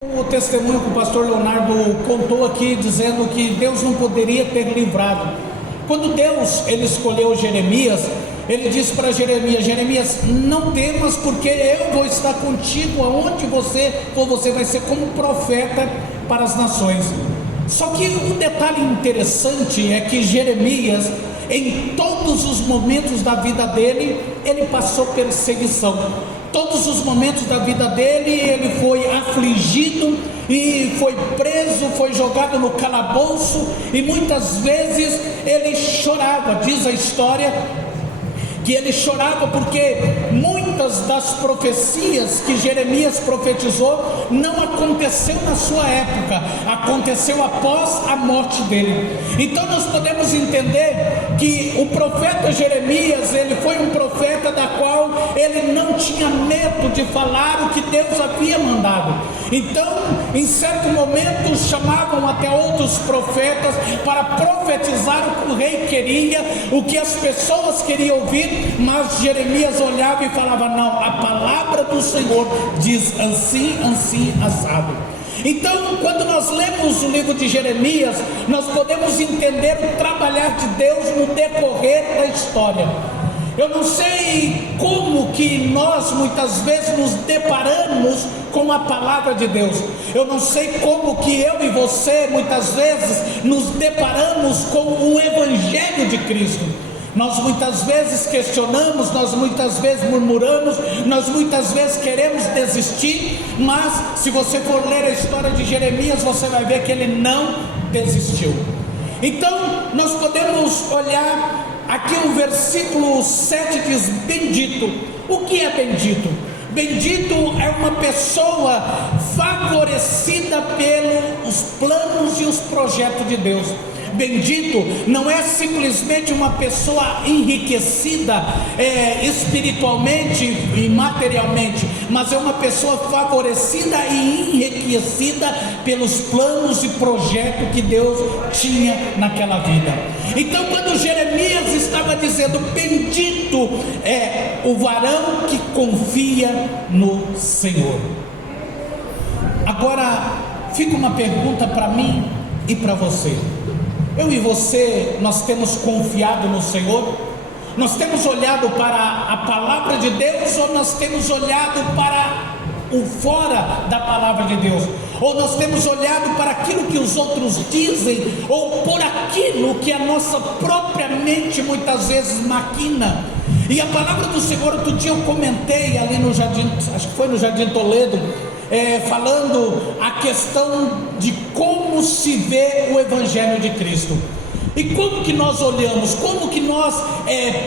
O testemunho que o pastor Leonardo contou aqui, dizendo que Deus não poderia ter livrado. Quando Deus ele escolheu Jeremias, ele disse para Jeremias: Jeremias, não temas, porque eu vou estar contigo aonde você for, você vai ser como profeta para as nações. Só que um detalhe interessante é que Jeremias, em todos os momentos da vida dele, ele passou perseguição. Todos os momentos da vida dele, ele foi afligido e foi preso, foi jogado no calabouço, e muitas vezes ele chorava. Diz a história que ele chorava porque muitas das profecias que Jeremias profetizou não aconteceu na sua época, aconteceu após a morte dele. Então nós podemos entender que o profeta Jeremias, ele foi um profeta da qual ele não tinha medo de falar o que Deus havia mandado. Então, em certo momento, chamavam até outros profetas para profetizar o que o rei queria, o que as pessoas queriam ouvir, mas Jeremias olhava e falava: não, a palavra do Senhor diz assim, assim, assado. Então, quando nós lemos o livro de Jeremias, nós podemos entender o trabalhar de Deus no decorrer da história. Eu não sei como que nós muitas vezes nos deparamos com a palavra de Deus. Eu não sei como que eu e você muitas vezes nos deparamos com o Evangelho de Cristo. Nós muitas vezes questionamos, nós muitas vezes murmuramos, nós muitas vezes queremos desistir, mas se você for ler a história de Jeremias, você vai ver que ele não desistiu. Então nós podemos olhar aqui o versículo 7 diz: bendito. O que é bendito? Bendito é uma pessoa favorecida pelos planos e os projetos de Deus. Bendito não é simplesmente uma pessoa enriquecida espiritualmente e materialmente, mas é uma pessoa favorecida e enriquecida pelos planos e projetos que Deus tinha naquela vida. Então, quando Jeremias estava dizendo: bendito é o varão que confia no Senhor. Agora fica uma pergunta para mim e para você. Eu e você, nós temos confiado no Senhor? Nós temos olhado para a palavra de Deus, ou nós temos olhado para o fora da palavra de Deus? Ou nós temos olhado para aquilo que os outros dizem, ou por aquilo que a nossa própria mente muitas vezes maquina? E a palavra do Senhor, outro dia eu comentei ali no Jardim, acho que foi no Jardim Toledo, falando a questão de como se vê o Evangelho de Cristo. E como que nós olhamos, como que nós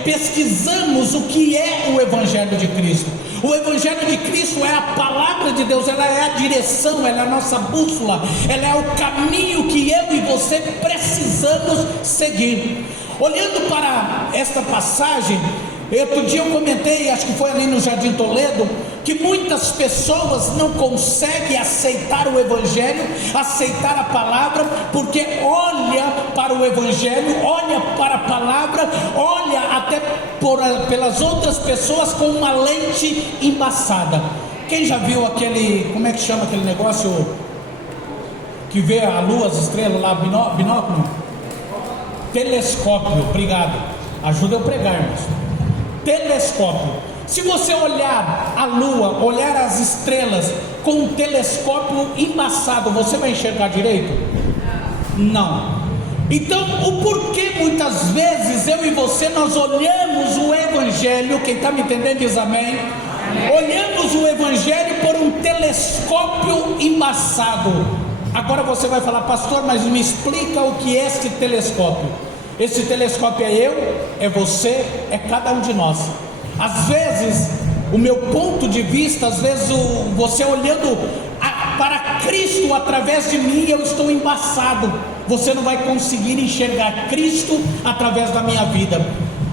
pesquisamos o que é o Evangelho de Cristo? O Evangelho de Cristo é a palavra de Deus, ela é a direção, ela é a nossa bússola, ela é o caminho que eu e você precisamos seguir. Olhando para esta passagem, outro dia eu comentei, acho que foi ali no Jardim Toledo, que muitas pessoas não conseguem aceitar o Evangelho, aceitar a palavra, porque olha para o Evangelho, olha para a palavra, olha até pelas outras pessoas com uma lente embaçada. Quem já viu aquele, como é que chama aquele negócio que vê a lua, as estrelas lá, binóculo? Telescópio, obrigado, ajuda eu a pregar, irmãos. Telescópio. Se você olhar a lua, olhar as estrelas com um telescópio embaçado, você vai enxergar direito? Não. Então, o porquê muitas vezes eu e você nós olhamos o Evangelho, quem está me entendendo diz amém? Olhamos o Evangelho por um telescópio embaçado. Agora você vai falar: pastor, mas me explica o que é esse telescópio. Esse telescópio é eu, é você, é cada um de nós. Às vezes, o meu ponto de vista, às vezes você olhando para Cristo através de mim, eu estou embaçado. Você não vai conseguir enxergar Cristo através da minha vida.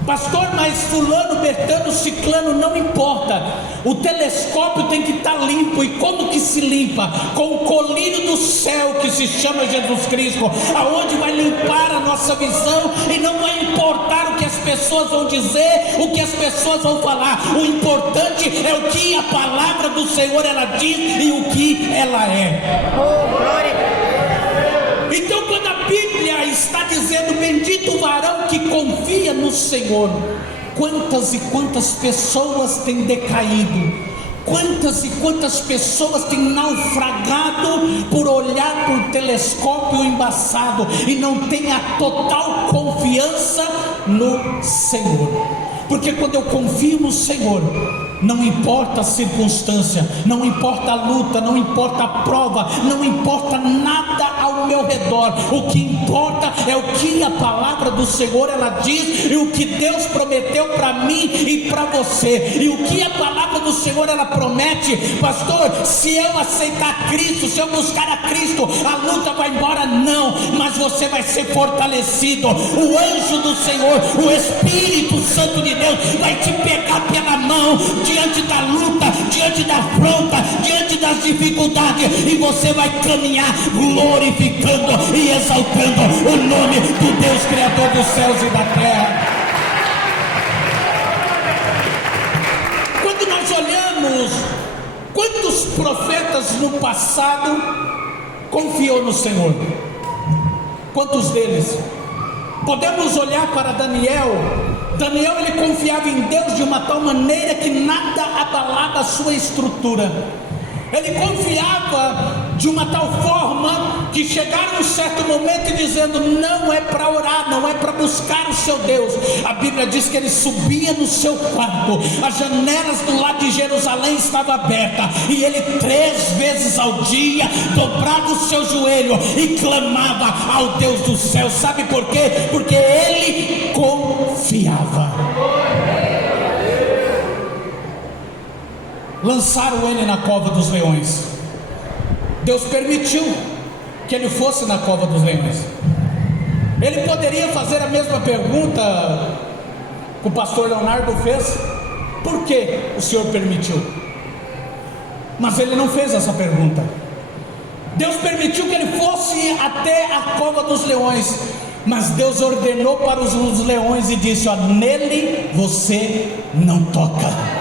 Pastor, mas fulano, bertano, ciclano, não importa. O telescópio tem que estar limpo. E como que se limpa? Com o colírio do céu que se chama Jesus Cristo, aonde vai limpar a nossa visão, e não vai importar o que as pessoas vão dizer, o que as pessoas vão falar. O importante é o que a palavra do Senhor ela diz e o que ela é. Oh, glória. Então, quando a Bíblia está dizendo bendito o varão que confia no Senhor, quantas e quantas pessoas têm decaído, quantas e quantas pessoas têm naufragado por olhar por telescópio embaçado e não têm a total confiança no Senhor. Porque quando eu confio no Senhor, não importa a circunstância, não importa a luta, não importa a prova, não importa nada ao meu redor. O que importa é o que a palavra do Senhor ela diz, e o que Deus prometeu para mim e para você. E o que a palavra do Senhor ela promete, pastor, se eu aceitar Cristo, se eu buscar a Cristo, a luta vai embora? Não, mas você vai ser fortalecido. O anjo do Senhor, o Espírito Santo de Deus vai te pegar pela mão diante da luta, diante da afronta, diante das dificuldades, e você vai caminhar glorificando e exaltando o nome do Deus Criador dos céus e da terra. Quando nós olhamos quantos profetas no passado confiou no Senhor, quantos deles? Podemos olhar para Daniel. Daniel ele confiava em Deus de uma tal maneira que nada abalava a sua estrutura. Ele confiava de uma tal forma que chegaram um certo momento dizendo: não é para orar, não é para buscar o seu Deus. A Bíblia diz que ele subia no seu quarto, as janelas do lado de Jerusalém estavam abertas, e ele 3 vezes ao dia dobrava o seu joelho e clamava ao Deus do céu. Sabe por quê? Porque ele confiava. Lançaram ele na cova dos leões. Deus permitiu que ele fosse na cova dos leões. Ele poderia fazer a mesma pergunta que o pastor Leonardo fez: por que o Senhor permitiu? Mas ele não fez essa pergunta. Deus permitiu que ele fosse até a cova dos leões, mas Deus ordenou para os leões e disse: ó, nele você não toca.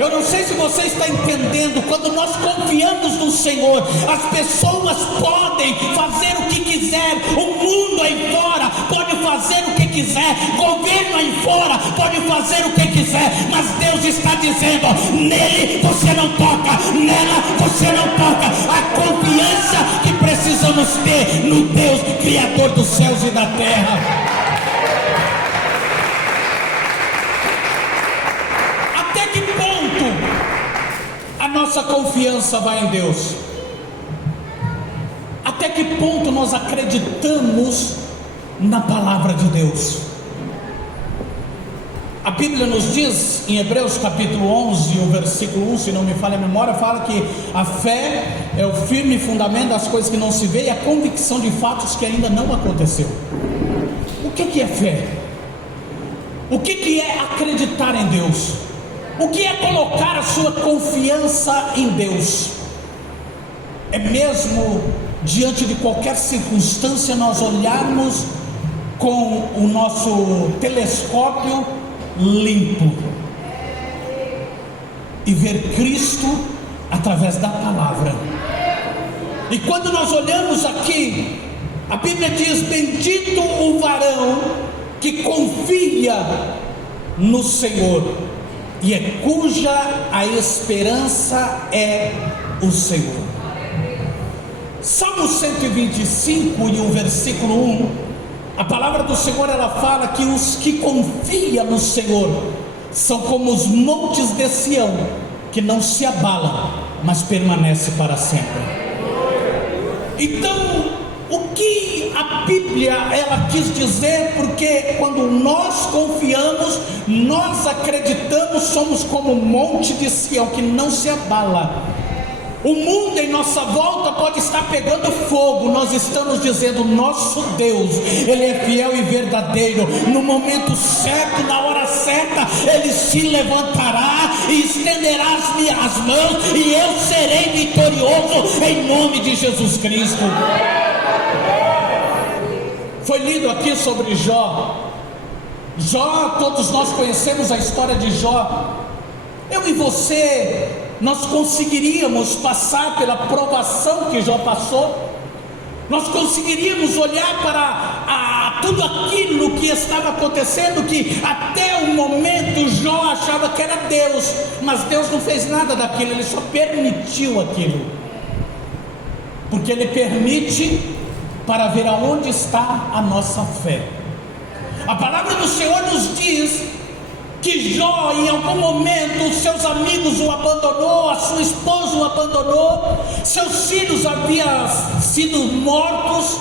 Eu não sei se você está entendendo. Quando nós confiamos no Senhor, as pessoas podem fazer o que quiser, o mundo aí fora pode fazer o que quiser, governo aí fora pode fazer o que quiser, mas Deus está dizendo: nele você não toca, nela você não toca. A confiança que precisamos ter no Deus Criador dos céus e da terra. Nossa confiança vai em Deus. Até que ponto nós acreditamos na palavra de Deus? A Bíblia nos diz em Hebreus capítulo 11, o versículo 1, se não me falha a memória, fala que a fé é o firme fundamento das coisas que não se vê e a convicção de fatos que ainda não aconteceu. O que é fé? O que é acreditar em Deus? O que é colocar a sua confiança em Deus? É mesmo diante de qualquer circunstância nós olharmos com o nosso telescópio limpo e ver Cristo através da palavra. E quando nós olhamos aqui, a Bíblia diz: bendito o varão que confia no Senhor e cuja a esperança é o Senhor. Salmo 125 e o versículo 1, a palavra do Senhor ela fala que os que confiam no Senhor são como os montes de Sião, que não se abalam, mas permanece para sempre. Então, o que a Bíblia ela quis dizer? Porque quando nós confiamos, nós acreditamos, somos como um monte de Sião que não se abala, O mundo em nossa volta pode estar pegando fogo. Nós estamos dizendo: nosso Deus, Ele é fiel e verdadeiro. No momento certo, na hora certa, Ele se levantará e estenderá as mãos, e eu serei vitorioso em nome de Jesus Cristo. Foi lido aqui sobre Jó. Jó, todos nós conhecemos a história de Jó. Eu e você, nós conseguiríamos passar pela provação que Jó passou. Nós conseguiríamos olhar para tudo aquilo que estava acontecendo, que até o momento Jó achava que era Deus, mas Deus não fez nada daquilo, Ele só permitiu aquilo, porque Ele permite para ver aonde está a nossa fé. A palavra do Senhor nos diz que Jó, em algum momento, seus amigos o abandonou, a sua esposa o abandonou, seus filhos haviam sido mortos,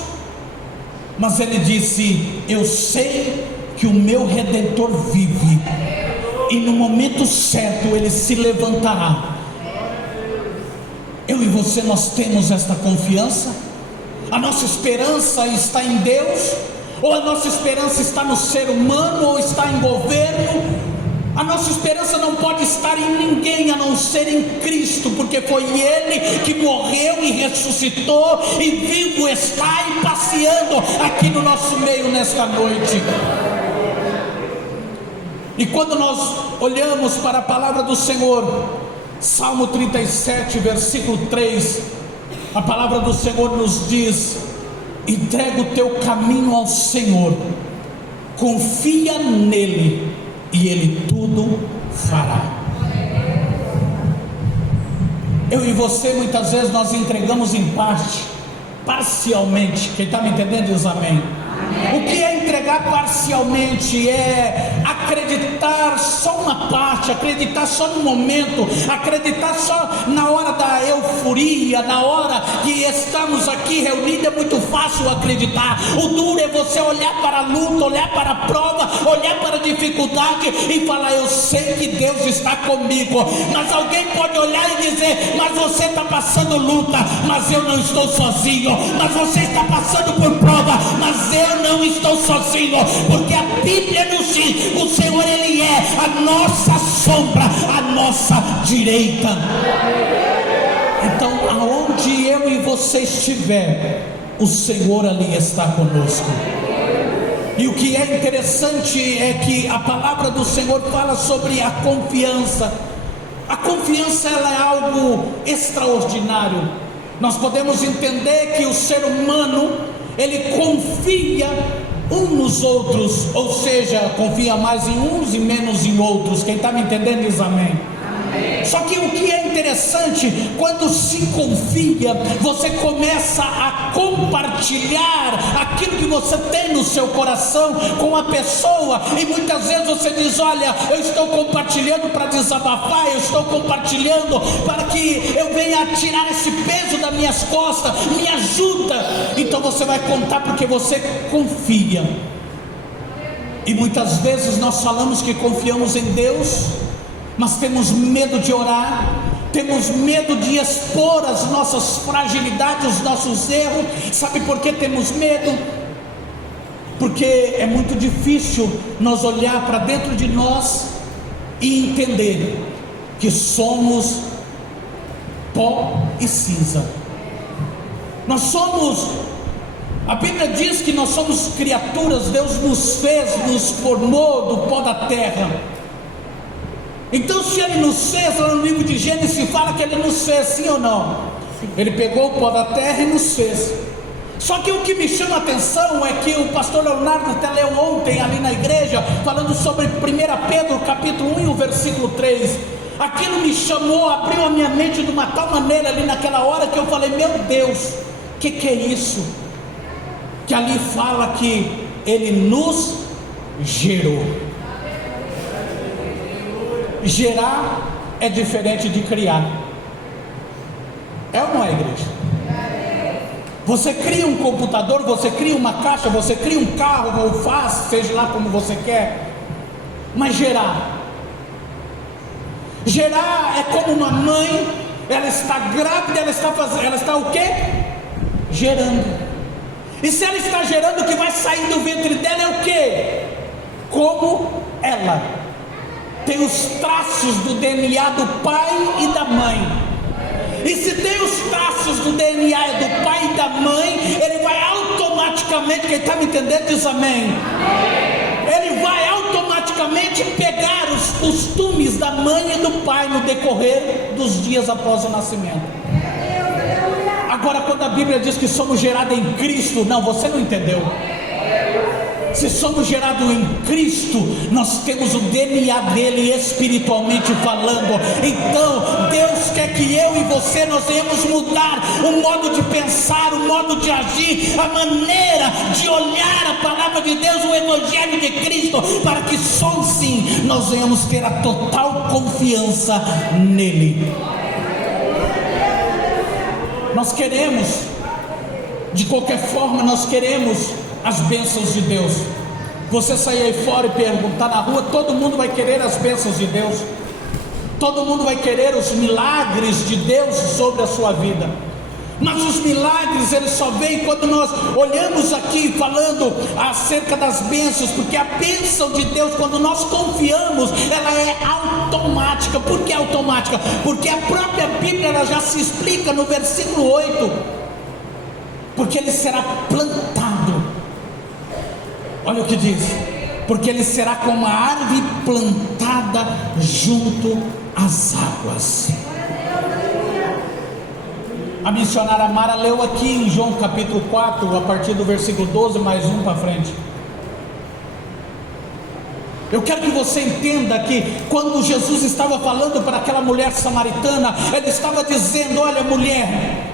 mas ele disse: eu sei que o meu Redentor vive, e no momento certo ele se levantará. Eu e você, nós temos esta confiança? A nossa esperança está em Deus? Ou a nossa esperança está no ser humano, ou está em governo? A nossa esperança não pode estar em ninguém a não ser em Cristo, porque foi Ele que morreu e ressuscitou, e vivo está e passeando aqui no nosso meio nesta noite. E quando nós olhamos para a palavra do Senhor, Salmo 37, versículo 3, a palavra do Senhor nos diz: entrega o teu caminho ao Senhor, confia nele, e Ele tudo fará. Eu e você, muitas vezes nós entregamos em parte, parcialmente. Quem está me entendendo diz amém. O que é entregar parcialmente? É acreditar só uma parte, acreditar só no momento, acreditar só na hora da euforia, na hora que estamos aqui reunidos. É muito fácil acreditar. O duro é você olhar para a luta, olhar para a prova, olhar para a dificuldade e falar: eu sei que Deus está comigo. Mas alguém pode olhar e dizer: mas você está passando luta, mas eu não estou sozinho. Mas você está passando por prova, mas eu não estou sozinho, porque a Bíblia nos diz: o Senhor, Ele é a nossa sombra, a nossa direita. Então, aonde eu e você estiver, o Senhor ali está conosco. E o que é interessante é que a palavra do Senhor fala sobre a confiança. A confiança, ela é algo extraordinário. Nós podemos entender que o ser humano, ele confia uns nos outros, ou seja, confia mais em uns e menos em outros. Quem está me entendendo diz amém. Só que o que é interessante, quando se confia, você começa a compartilhar aquilo que você tem no seu coração com a pessoa, e muitas vezes você diz: olha, eu estou compartilhando para desabafar, eu estou compartilhando para que eu venha tirar esse peso das minhas costas, me ajuda. Então você vai contar porque você confia. E muitas vezes nós falamos que confiamos em Deus, mas temos medo de orar, temos medo de expor as nossas fragilidades, os nossos erros. Sabe por que temos medo? Porque é muito difícil nós olhar para dentro de nós e entender que somos pó e cinza. Nós somos, a Bíblia diz que nós somos criaturas, Deus nos fez, nos formou do pó da terra. Então, se Ele nos fez, lá no livro de Gênesis fala que Ele nos fez, sim ou não? Sim. Ele pegou o pó da terra e nos fez. Só que o que me chama a atenção é que o pastor Leonardo até leu ontem ali na igreja, falando sobre 1 Pedro capítulo 1 e o versículo 3. Aquilo me chamou, abriu a minha mente de uma tal maneira ali naquela hora, que eu falei: meu Deus, o que é isso? Que ali fala que Ele nos gerou. Gerar é diferente de criar. É ou não é, igreja? Você cria um computador, você cria uma caixa, você cria um carro, ou faz, seja lá como você quer. Mas gerar é como uma mãe ela está grávida, ela está o quê? Gerando. E se ela está gerando, o que vai sair do ventre dela é o quê? Como ela tem os traços do DNA do pai e da mãe. E se tem os traços do DNA do pai e da mãe, ele vai automaticamente, quem está me entendendo diz amém. Ele vai automaticamente pegar os costumes da mãe e do pai no decorrer dos dias após o nascimento. Agora, quando a Bíblia diz que somos gerados em Cristo, não, você não entendeu. Se somos gerados em Cristo, nós temos o DNA dele espiritualmente falando. Então Deus quer que eu e você nós venhamos mudar o modo de pensar, o modo de agir, a maneira de olhar a palavra de Deus, o Evangelho de Cristo, para que só assim nós venhamos ter a total confiança nele. Nós queremos, de qualquer forma, nós queremos as bênçãos de Deus. Você sair aí fora e perguntar na rua, todo mundo vai querer as bênçãos de Deus, todo mundo vai querer os milagres de Deus sobre a sua vida. Mas os milagres, eles só vêm quando nós olhamos aqui falando acerca das bênçãos, porque a bênção de Deus, quando nós confiamos, ela é automática. Por que automática? Porque a própria Bíblia ela já se explica no versículo 8, porque ele será plantado. Olha o que diz: porque ele será como a árvore plantada junto às águas. A missionária Mara leu aqui em João capítulo 4, a partir do versículo 12, mais um para frente. Eu quero que você entenda que quando Jesus estava falando para aquela mulher samaritana, ele estava dizendo: olha, mulher,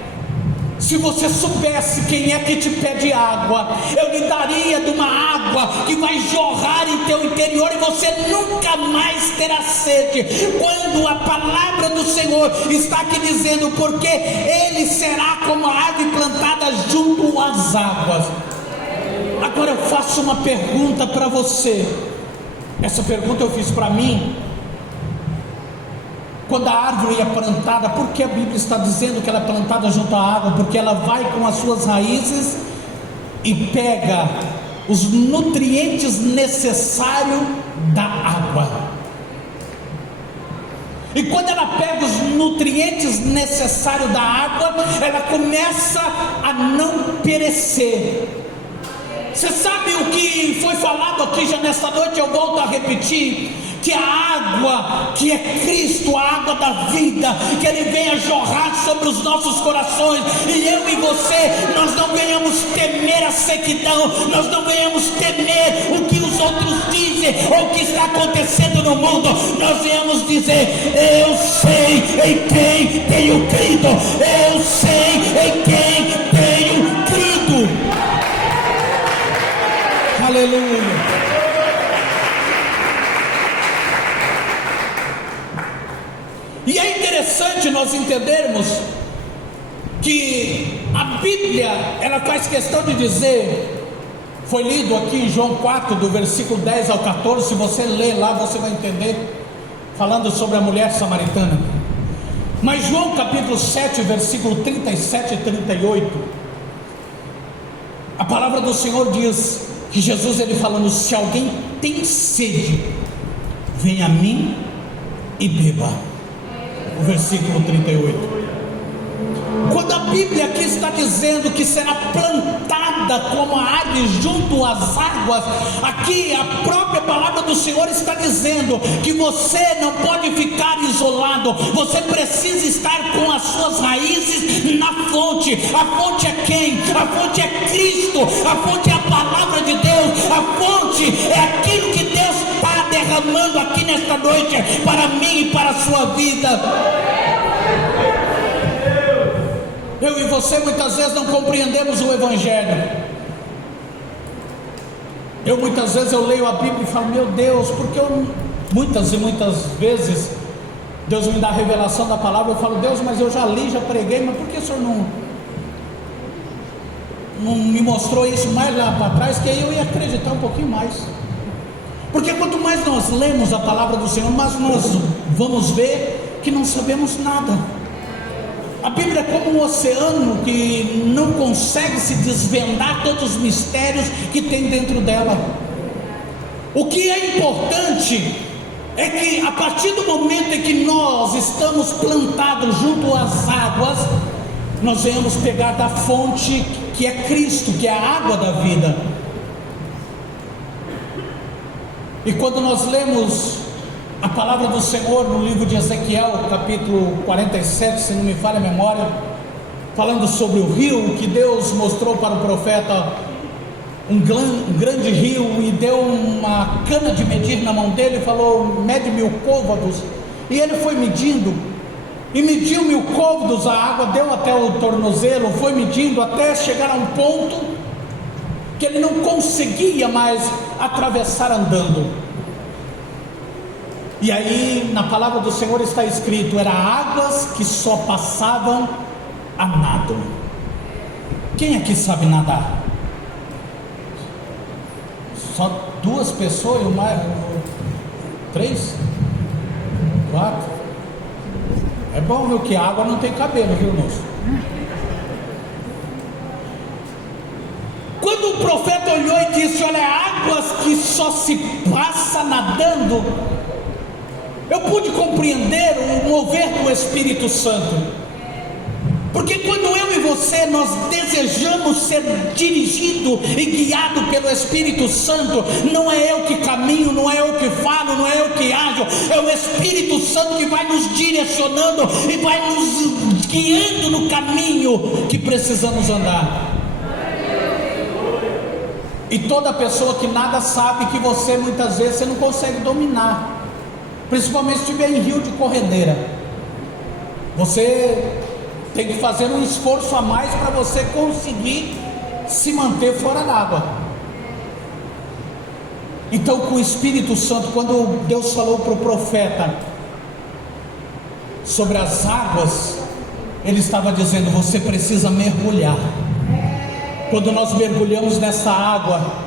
se você soubesse quem é que te pede água, eu lhe daria de uma água que vai jorrar em teu interior e você nunca mais terá sede. Quando a palavra do Senhor está aqui dizendo, porque ele será como a árvore plantada junto às águas. Agora eu faço uma pergunta para você. Essa pergunta eu fiz para mim. Quando a árvore é plantada, por que a Bíblia está dizendo que ela é plantada junto à água? Porque ela vai com as suas raízes e pega os nutrientes necessários da água. E quando ela pega os nutrientes necessários da água, ela começa a não perecer. Você sabe o que foi falado aqui já nesta noite? Eu volto a repetir. Que a água, que é Cristo, a água da vida, que Ele venha jorrar sobre os nossos corações, e eu e você, nós não venhamos temer a sequidão, nós não venhamos temer o que os outros dizem, ou o que está acontecendo no mundo, nós venhamos dizer: eu sei em quem tenho crido, eu sei em quem tenho crido. Aleluia. E é interessante nós entendermos que a Bíblia, ela faz questão de dizer, foi lido aqui em João 4, do versículo 10 ao 14, se você ler lá, você vai entender, falando sobre a mulher samaritana. Mas João capítulo 7, versículo 37 e 38, a palavra do Senhor diz que Jesus, ele falando: se alguém tem sede, venha a mim e beba. O versículo 38. Quando a Bíblia aqui está dizendo que será plantada como a árvore junto às águas, aqui a própria palavra do Senhor está dizendo que você não pode ficar isolado, você precisa estar com as suas raízes na fonte. A fonte é quem? A fonte é Cristo, a fonte é a palavra de Deus, a fonte é aquilo que Deus está derramando aqui nesta noite para mim e para a sua vida. Eu e você muitas vezes não compreendemos o Evangelho. Muitas vezes eu leio a Bíblia e falo: meu Deus, porque muitas vezes Deus me dá a revelação da palavra, eu falo: Deus, mas eu já li, já preguei, mas por que o Senhor não me mostrou isso mais lá para trás, que aí eu ia acreditar um pouquinho mais. Porque quanto mais nós lemos a palavra do Senhor, mais nós vamos ver que não sabemos nada. A Bíblia é como um oceano que não consegue se desvendar todos os mistérios que tem dentro dela. O que é importante é que a partir do momento em que nós estamos plantados junto às águas, nós venhamos pegar da fonte que é Cristo, que é a água da vida. E quando nós lemos a palavra do Senhor no livro de Ezequiel, capítulo 47, se não me falha a memória, falando sobre o rio, que Deus mostrou para o profeta um grande rio, e deu uma cana de medir na mão dele, e falou: mede 1000 côvados, e ele foi medindo, e mediu 1000 côvados, a água deu até o tornozelo, foi medindo até chegar a um ponto que ele não conseguia mais atravessar andando. E aí na palavra do Senhor está escrito: eram águas que só passavam a nado. Quem aqui sabe nadar? Só 2 pessoas e mais 3? 4? É bom, viu, que a água não tem cabelo, viu, moço? Quando o profeta olhou e disse: olha, águas que só se passa nadando, eu pude compreender o mover do Espírito Santo. Porque quando eu e você, nós desejamos ser dirigido e guiado pelo Espírito Santo, não é eu que caminho, não é eu que falo, não é eu que ajo, é o Espírito Santo que vai nos direcionando e vai nos guiando no caminho que precisamos andar. E toda pessoa que nada sabe que você muitas vezes você não consegue dominar, principalmente se estiver em rio de corredeira. Você tem que fazer um esforço a mais para você conseguir se manter fora d'água. Então, com o Espírito Santo, quando Deus falou para o profeta sobre as águas, Ele estava dizendo: você precisa mergulhar. Quando nós mergulhamos nessa água,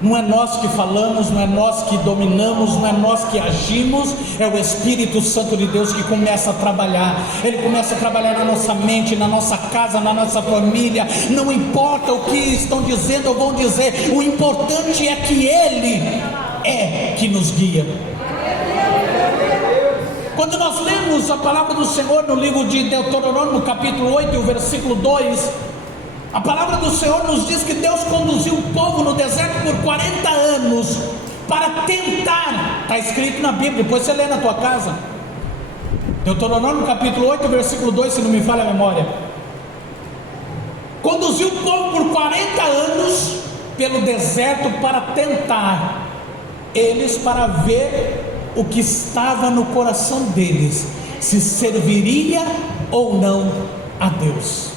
não é nós que falamos, não é nós que dominamos, não é nós que agimos, é o Espírito Santo de Deus que começa a trabalhar. Ele começa a trabalhar na nossa mente, na nossa casa, na nossa família. Não importa o que estão dizendo ou vão dizer, o importante é que Ele é que nos guia. Quando nós lemos a palavra do Senhor no livro de Deuteronômio, no capítulo 8, o versículo 2, a palavra do Senhor nos diz que Deus conduziu o povo no deserto por 40 anos para tentar, está escrito na Bíblia, depois você lê na tua casa, Deuteronômio capítulo 8, versículo 2, se não me falha a memória. Conduziu o povo por 40 anos pelo deserto para tentar eles, para ver o que estava no coração deles, se serviria ou não a Deus.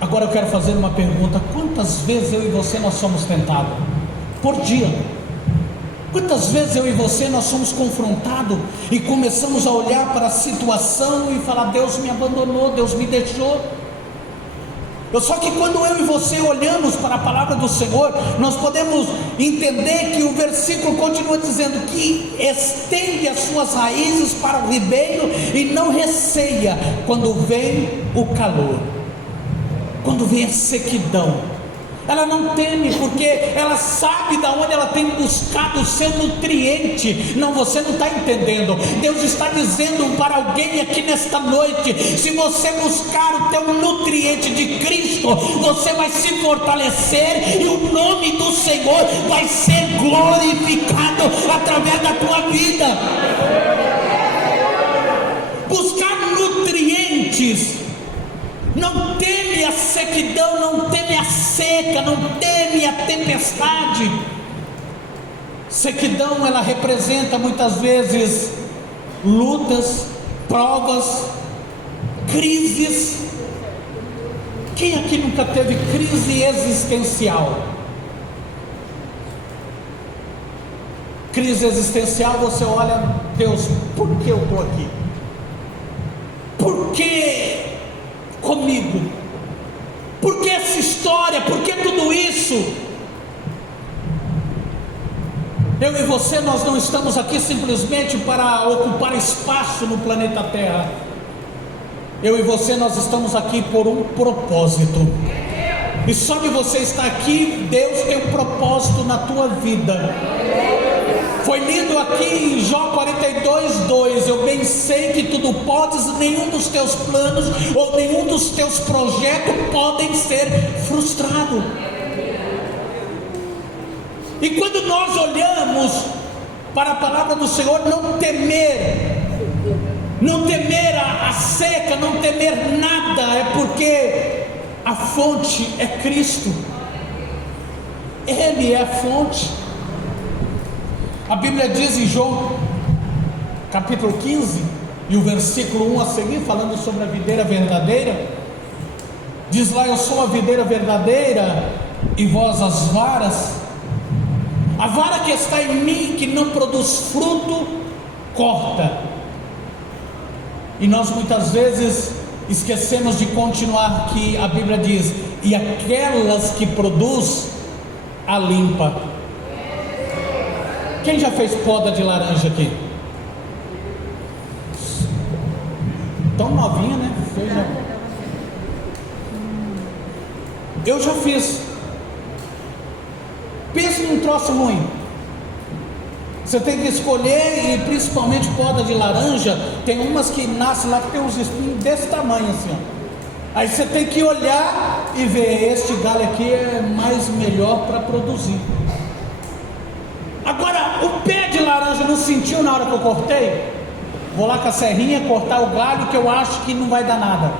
Agora eu quero fazer uma pergunta: quantas vezes eu e você nós somos tentados? Por dia. Quantas vezes eu e você nós somos confrontados e começamos a olhar para a situação e falar: Deus me abandonou, Deus me deixou. Só que quando eu e você olhamos para a palavra do Senhor, nós podemos entender que o versículo continua dizendo que estende as suas raízes para o ribeiro e não receia quando vem o calor. Quando vem a sequidão, ela não teme, porque ela sabe de onde ela tem buscado o seu nutriente. Não, você não está entendendo. Deus está dizendo para alguém aqui nesta noite: se você buscar o teu nutriente de Cristo, você vai se fortalecer e o nome do Senhor vai ser glorificado através da tua vida. Buscar nutrientes. Não teme a sequidão, não teme a seca, não teme a tempestade. Sequidão, ela representa muitas vezes lutas, provas, crises. Quem aqui nunca teve crise existencial? Crise existencial, você olha: Deus, por que eu estou aqui? Por que comigo? Por que essa história? Por que tudo isso? Eu e você, nós não estamos aqui simplesmente para ocupar espaço no planeta Terra. Eu e você, nós estamos aqui por um propósito. E só de você estar aqui, Deus tem um propósito na tua vida. Foi lido aqui em Jó 42:2: eu bem sei que tudo podes, nenhum dos teus planos ou nenhum dos teus projetos podem ser frustrados. E quando nós olhamos para a palavra do Senhor, não temer a seca, não temer nada, é porque a fonte é Cristo. Ele é a fonte. A Bíblia diz em João capítulo 15 e o versículo 1 a seguir, falando sobre a videira verdadeira, diz lá: eu sou a videira verdadeira e vós as varas. A vara que está em mim, que não produz fruto, corta. E nós muitas vezes esquecemos de continuar, que a Bíblia diz: e aquelas que produz, a limpa. Quem já fez poda de laranja aqui? Tão novinha, né? Eu já fiz. Pensa num troço ruim. Você tem que escolher, e principalmente poda de laranja, tem umas que nascem lá que tem uns espinhos desse tamanho assim, ó. Aí você tem que olhar e ver: este galho aqui é mais melhor para produzir. Agora, o pé de laranja não sentiu na hora que eu cortei? Vou lá com a serrinha cortar o galho, que eu acho que não vai dar nada.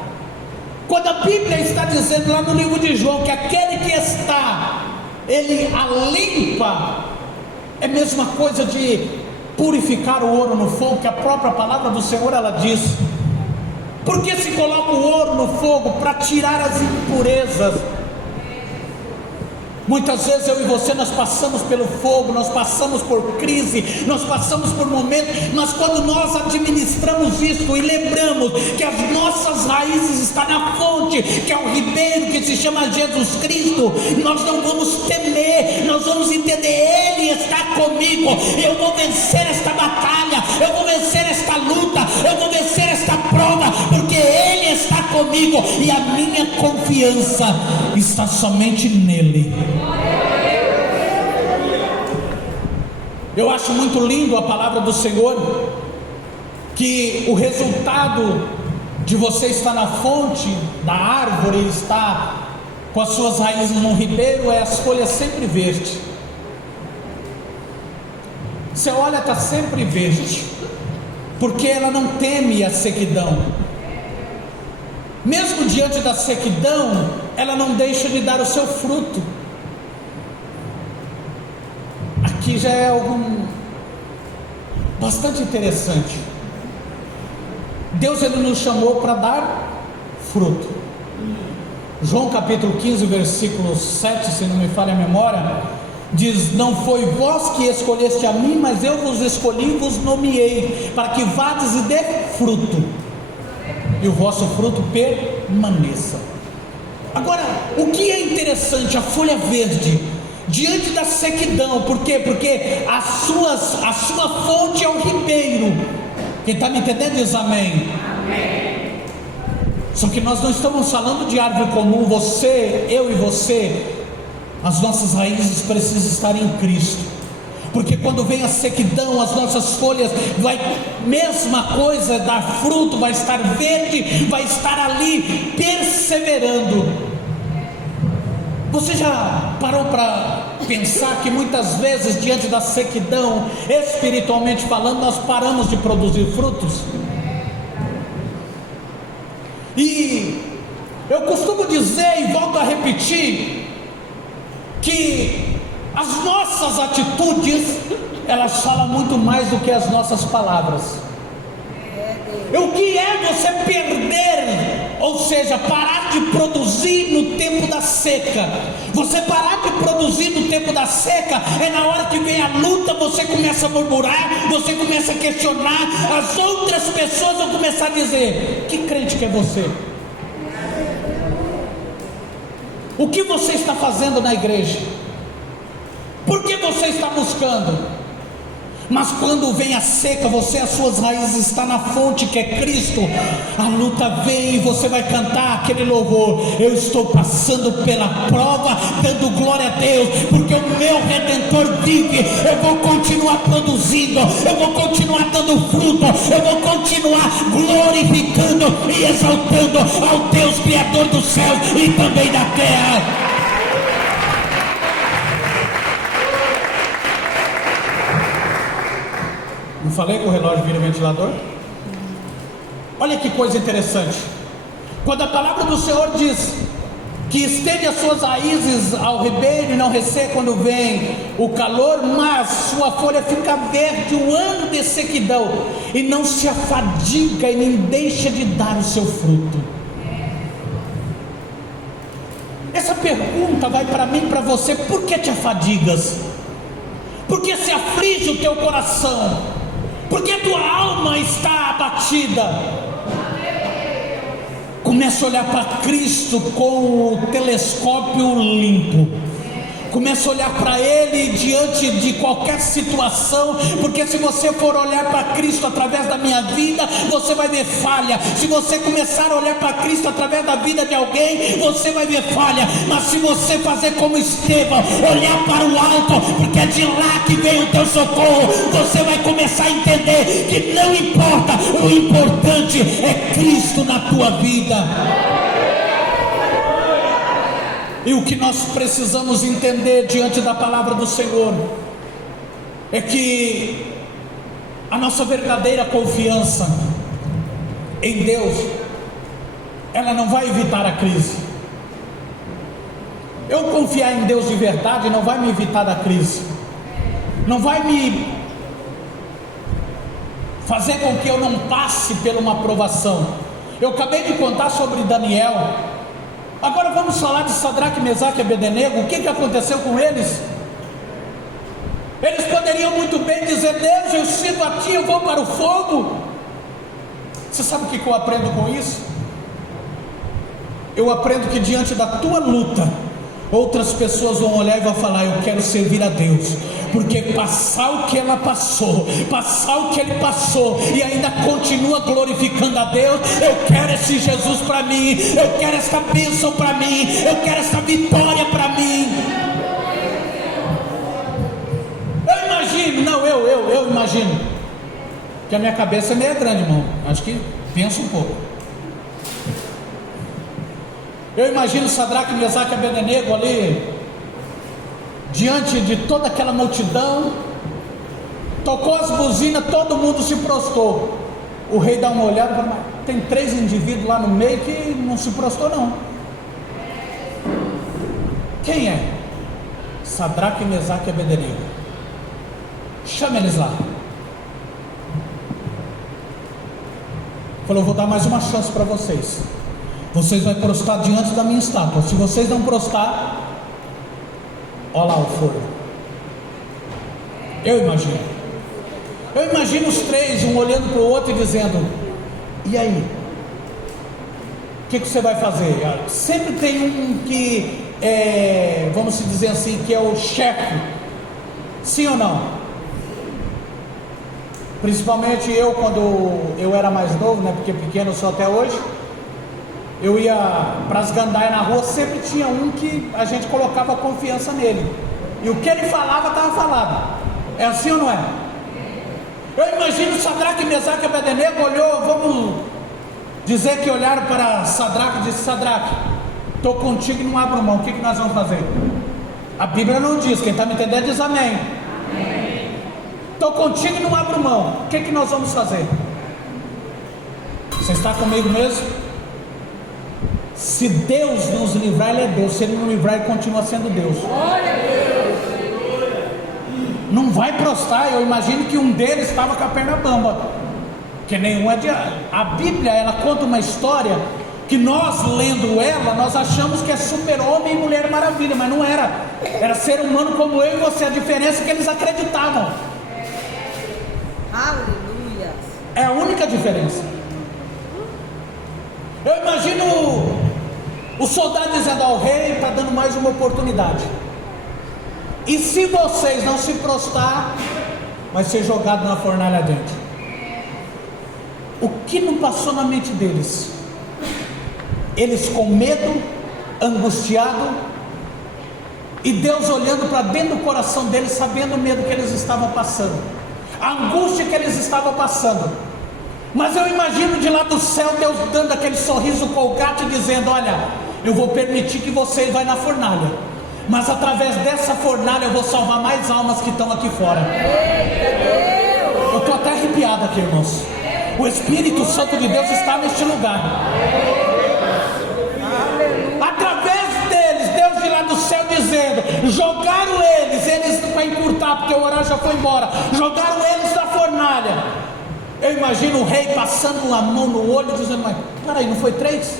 Quando a Bíblia está dizendo lá no livro de João que aquele que está, ele a limpa, é a mesma coisa de purificar o ouro no fogo, que a própria palavra do Senhor ela diz. Porque se coloca o ouro no fogo? Para tirar as impurezas. Muitas vezes eu e você, nós passamos pelo fogo, nós passamos por crise, nós passamos por momentos, mas quando nós administramos isso e lembramos que as nossas raízes estão na fonte, que é o ribeiro, que se chama Jesus Cristo, nós não vamos temer, nós vamos entender: Ele está comigo, eu vou vencer esta batalha, eu vou vencer esta luta, eu vou vencer esta prova, porque Ele está comigo e a minha confiança está somente nele. Eu acho muito lindo a palavra do Senhor, que o resultado de você estar na fonte da árvore, estar com as suas raízes no ribeiro, é as folhas sempre verdes. Você olha, está sempre verde, porque ela não teme a sequidão. Mesmo diante da sequidão, ela não deixa de dar o seu fruto. Aqui já é algo bastante interessante. Deus, ele nos chamou para dar fruto. João capítulo 15, versículo 7, se não me falha a memória, diz: não foi vós que escolheste a mim, mas eu vos escolhi e vos nomeei, para que vades e dê fruto, e o vosso fruto permaneça. Agora, o que é interessante, a folha verde diante da sequidão, por quê? Porque a sua fonte é o ribeiro. Quem está me entendendo diz amém. Amém. Só que nós não estamos falando de árvore comum. Você, eu e você, as nossas raízes precisam estar em Cristo, porque quando vem a sequidão, as nossas folhas vai, mesma coisa, dar fruto, vai estar verde, vai estar ali perseverando. Você já parou para pensar que muitas vezes, diante da sequidão, espiritualmente falando, nós paramos de produzir frutos? E eu costumo dizer, e volto a repetir, que as nossas atitudes, elas falam muito mais do que as nossas palavras. O que é você perder, ou seja, parar de produzir no tempo da seca? Você parar de produzir no tempo da seca é na hora que vem a luta, você começa a murmurar, você começa a questionar, as outras pessoas vão começar a dizer: que crente que é você? O que você está fazendo na igreja? Por que você está buscando? Mas quando vem a seca, você, as suas raízes estão na fonte que é Cristo. A luta vem e você vai cantar aquele louvor: eu estou passando pela prova, dando glória a Deus, porque o meu Redentor vive. Eu vou continuar produzindo, eu vou continuar dando fruto, eu vou continuar glorificando e exaltando ao Deus Criador dos céus e também da terra. Não falei que o relógio vira ventilador? Olha que coisa interessante. Quando a palavra do Senhor diz que estende as suas raízes ao ribeiro e não resseca quando vem o calor, mas sua folha fica verde o ano de sequidão, e não se afadiga e nem deixa de dar o seu fruto. Essa pergunta vai para mim e para você: por que te afadigas? Por que se aflige o teu coração? Porque tua alma está abatida. Começa a olhar para Cristo com o telescópio limpo. Começa a olhar para Ele diante de qualquer situação, porque se você for olhar para Cristo através da minha vida, você vai ver falha. Se você começar a olhar para Cristo através da vida de alguém, você vai ver falha. Mas se você fazer como Estevão, olhar para o alto, porque é de lá que vem o teu socorro, você vai começar a entender que não importa, o importante é Cristo na tua vida. E o que nós precisamos entender diante da palavra do Senhor é que a nossa verdadeira confiança em Deus, ela não vai evitar a crise. Eu confiar em Deus de verdade não vai me evitar da crise, não vai me fazer com que eu não passe por uma provação. Eu acabei de contar sobre Daniel. Agora vamos falar de Sadraque, Mesaque e Abednego. O que aconteceu com eles? Eles poderiam muito bem dizer: Deus, eu sirvo a ti, eu vou para o fogo. Você sabe o que eu aprendo com isso? Eu aprendo que diante da tua luta, outras pessoas vão olhar e vão falar: eu quero servir a Deus, porque passar o que ela passou, passar o que ele passou, e ainda continua glorificando a Deus. Eu quero esse Jesus para mim, eu quero essa bênção para mim, eu quero essa vitória para mim. Eu imagino que a minha cabeça é meio grande, irmão. Acho que pensa um pouco. Eu imagino Sadraque, Mesaque e Abednego ali, diante de toda aquela multidão. Tocou as buzinas, todo mundo se prostrou. O rei dá uma olhada e fala: tem 3 indivíduos lá no meio que não se prostrou não. Quem é? Sadraque, Mesaque e Abednego. Chama eles lá. Falou: vou dar mais uma chance para vocês. Vocês vão prostrar diante da minha estátua. Se vocês não prostrar, olha lá o fogo. Eu imagino os 3, um olhando para o outro e dizendo: e aí? O que você vai fazer? Sempre tem um que vamos dizer assim, que é o chefe. Sim ou não? Principalmente eu, quando eu era mais novo, né? Porque pequeno eu sou até hoje. Eu ia para as gandaias na rua, sempre tinha um que a gente colocava confiança nele. E o que ele falava, estava falado. É assim ou não é? Eu imagino Sadraque, Mesaque e Abednego olhou, vamos dizer que olharam para Sadraque e disse: Sadraque, estou contigo e não abro mão, o que nós vamos fazer? A Bíblia não diz, quem está me entendendo diz amém. Estou contigo e não abro mão, o que nós vamos fazer? Você está comigo mesmo? Se Deus nos livrar, Ele é Deus. Se Ele não livrar, Ele continua sendo Deus. Não vai prostrar. Eu imagino que um deles estava com a perna bamba, que nenhum é de... A Bíblia, ela conta uma história que nós, lendo ela, nós achamos que é super-homem e mulher maravilha, mas não era. Era ser humano como eu e você. A diferença é que eles acreditavam. Aleluia. É a única diferença. Eu imagino o soldado dizendo ao rei: está dando mais uma oportunidade. E se vocês não se prostrar, vai ser jogado na fornalha dentro. O que não passou na mente deles? Eles com medo, angustiado, e Deus olhando para dentro do coração deles, sabendo o medo que eles estavam passando, a angústia que eles estavam passando. Mas eu imagino de lá do céu Deus dando aquele sorriso colgate, dizendo: olha, eu vou permitir que vocês vão na fornalha, mas através dessa fornalha eu vou salvar mais almas que estão aqui fora. Eu estou até arrepiado aqui, irmãos. O Espírito Santo de Deus está neste lugar. Através deles, Deus de lá do céu dizendo: jogaram eles para encurtar, porque o horário já foi embora, jogaram eles na fornalha. Eu imagino o rei passando a mão no olho, dizendo: mas peraí, não foi 3?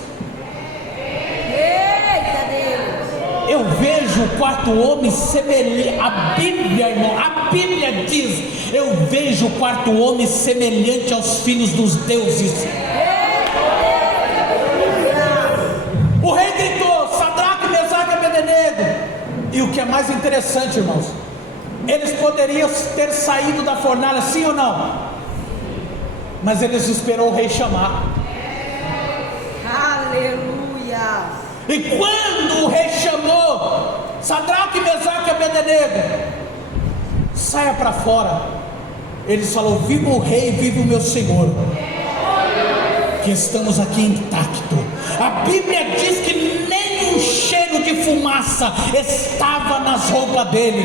Eu vejo o quarto homem semelhante. A Bíblia, irmão, a Bíblia diz: eu vejo o quarto homem semelhante aos filhos dos deuses. O rei gritou: Sadraque, Mesaque e Abednego. E o que é mais interessante, irmãos, eles poderiam ter saído da fornalha, sim ou não? Mas eles esperaram o rei chamar. Aleluia. E quando o rei chamou: Sadraque, Mesaque e Abednego, saia para fora. Eles falaram: viva o rei, viva o meu Senhor, que estamos aqui intacto. A Bíblia diz que nem um cheiro de fumaça estava nas roupas dele.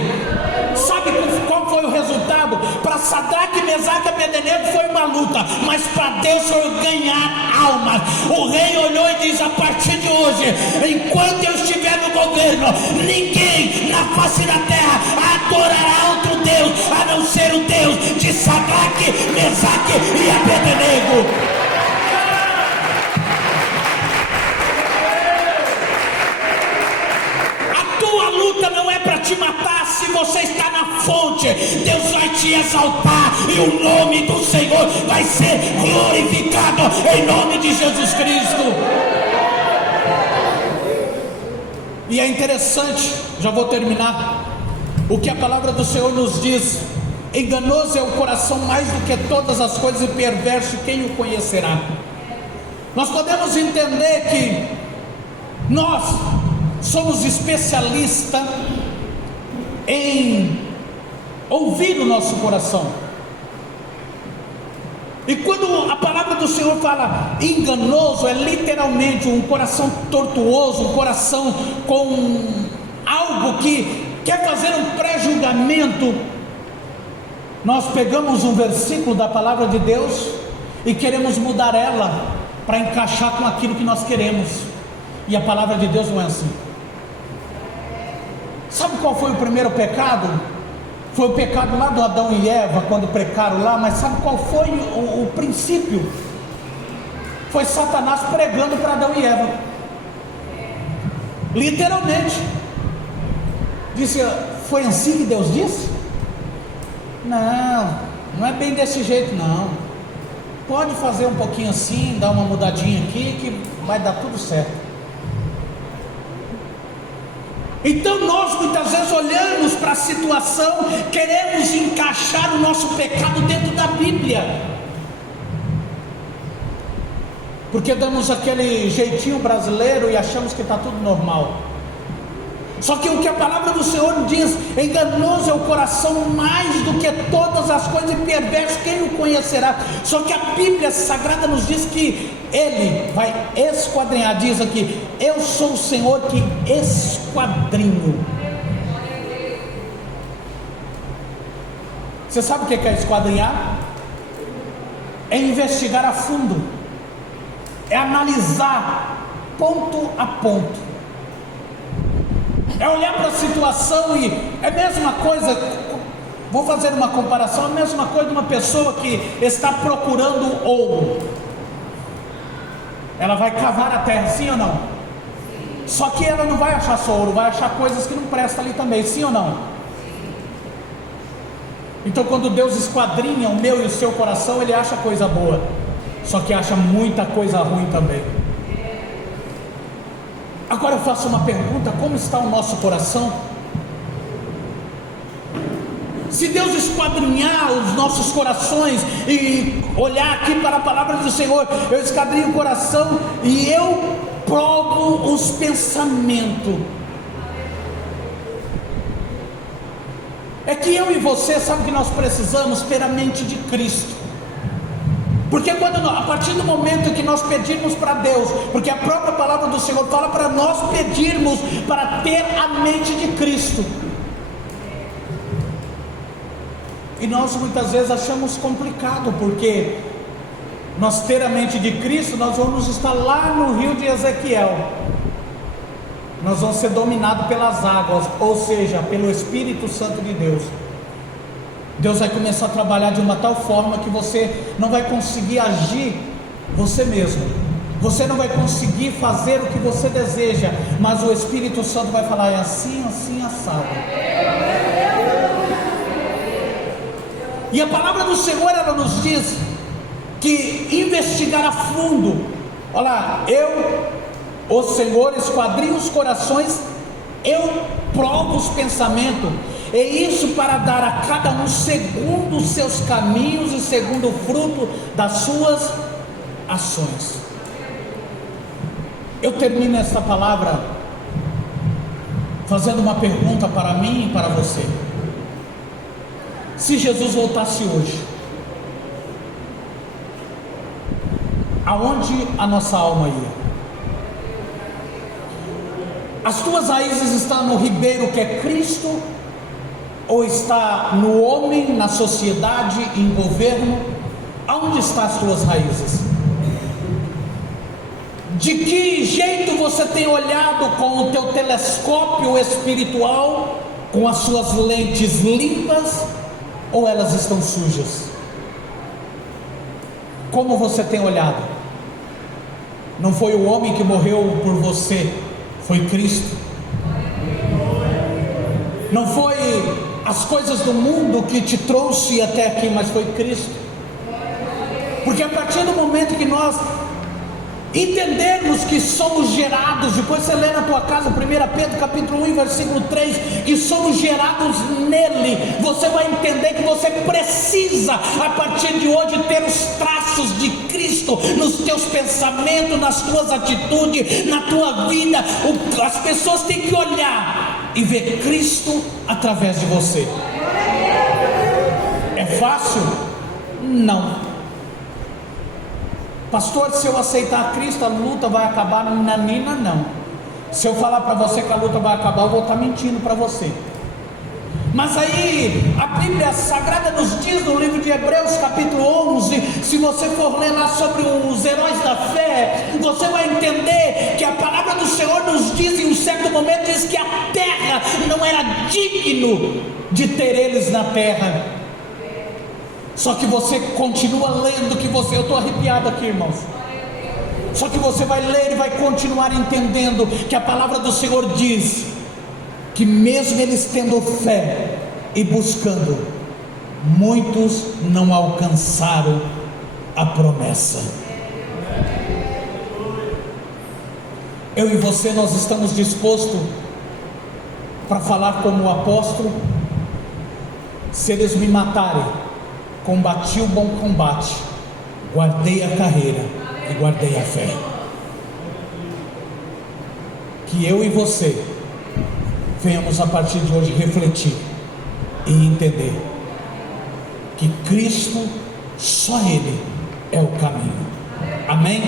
Sabe qual foi o resultado? Para Sadraque, Mesaque e Abednego foi uma luta, mas para Deus foi ganhar almas. O rei olhou e disse: a partir de hoje, enquanto eu estiver no governo, ninguém na face da terra adorará outro Deus a não ser o Deus de Sadraque, Mesaque e Abednego. A luta não é para te matar. Se você está na fonte, Deus vai te exaltar e o nome do Senhor vai ser glorificado em nome de Jesus Cristo. E é interessante, já vou terminar, o que a palavra do Senhor nos diz: enganoso é o coração mais do que todas as coisas, e perverso quem o conhecerá. Nós podemos entender que nós somos especialistas em ouvir o nosso coração. E quando a palavra do Senhor fala enganoso, é literalmente um coração tortuoso, um coração com algo que quer fazer um pré-julgamento. Nós pegamos um versículo da palavra de Deus e queremos mudar ela para encaixar com aquilo que nós queremos. E a palavra de Deus não é assim. Sabe qual foi o primeiro pecado? Foi o pecado lá do Adão e Eva, quando pecaram lá. Mas sabe qual foi o princípio? Foi Satanás pregando para Adão e Eva. Literalmente. Disse: foi assim que Deus disse? Não é bem desse jeito não. Pode fazer um pouquinho assim, dar uma mudadinha aqui, que vai dar tudo certo. Então nós muitas vezes olhamos para a situação, queremos encaixar o nosso pecado dentro da Bíblia, porque damos aquele jeitinho brasileiro e achamos que está tudo normal. Só que o que a palavra do Senhor diz: enganoso é o coração mais do que todas as coisas, e perverso quem o conhecerá. Só que a Bíblia Sagrada nos diz que Ele vai esquadrinhar. Diz aqui: eu sou o Senhor que esquadrinho. Você sabe o que é esquadrinhar? É investigar a fundo, é analisar ponto a ponto, é olhar para a situação. E é a mesma coisa, vou fazer uma comparação, a mesma coisa de uma pessoa que está procurando ouro. Ela vai cavar a terra, sim ou não? Sim. Só que ela não vai achar só ouro, vai achar coisas que não prestam ali também, sim ou não? Sim. Então quando Deus esquadrinha o meu e o seu coração, Ele acha coisa boa, só que acha muita coisa ruim também. Agora eu faço uma pergunta: como está o nosso coração? Se Deus esquadrinhar os nossos corações e olhar aqui para a palavra do Senhor, eu esquadrinho o coração e eu provo os pensamentos. É que eu e você, sabe que nós precisamos ter a mente de Cristo. Porque a partir do momento que nós pedirmos para Deus, porque a própria palavra do Senhor fala para nós pedirmos para ter a mente de Cristo. E nós muitas vezes achamos complicado, porque nós ter a mente de Cristo, nós vamos estar lá no rio de Ezequiel. Nós vamos ser dominados pelas águas, ou seja, pelo Espírito Santo de Deus. Deus vai começar a trabalhar de uma tal forma que você não vai conseguir agir você mesmo. Você não vai conseguir fazer o que você deseja, mas o Espírito Santo vai falar: é assim, assim, assado. E a palavra do Senhor, ela nos diz que investigar a fundo. Olha lá, o Senhor esquadrinha os corações, eu provo os pensamentos, e isso para dar a cada um segundo os seus caminhos e segundo o fruto das suas ações. Eu termino esta palavra fazendo uma pergunta para mim e para você. Se Jesus voltasse hoje, aonde a nossa alma ia? As tuas raízes estão no ribeiro que é Cristo, ou está no homem, na sociedade, em governo? Aonde estão as tuas raízes? De que jeito você tem olhado com o teu telescópio espiritual, com as suas lentes limpas, ou elas estão sujas? Como você tem olhado? Não foi o homem que morreu por você, foi Cristo. Não foi as coisas do mundo que te trouxe até aqui, mas foi Cristo. Porque a partir do momento que nós entendermos que somos gerados, depois você lê na tua casa 1 Pedro capítulo 1 versículo 3, que somos gerados nele, você vai entender que você precisa a partir de hoje ter os traços de Cristo nos teus pensamentos, nas tuas atitudes, na tua vida. As pessoas têm que olhar e ver Cristo através de você. É fácil? Não. Pastor, se eu aceitar Cristo, a luta vai acabar? Nanina, não. Se eu falar para você que a luta vai acabar, eu vou estar mentindo para você. Mas aí a Bíblia Sagrada nos diz no livro de Hebreus capítulo 11, se você for ler lá sobre os heróis da fé, você vai entender que a palavra do Senhor nos diz, em um certo momento, diz que a terra não era digno de ter eles na terra. Só que você continua lendo, eu estou arrepiado aqui, irmãos. Só que você vai ler e vai continuar entendendo que a palavra do Senhor diz que mesmo eles tendo fé e buscando, muitos não alcançaram a promessa. Eu e você, nós estamos dispostos para falar como o apóstolo: se eles me matarem, combati o bom combate, guardei a carreira e guardei a fé. Que eu e você venhamos a partir de hoje refletir e entender que Cristo, só Ele é o caminho. Amém?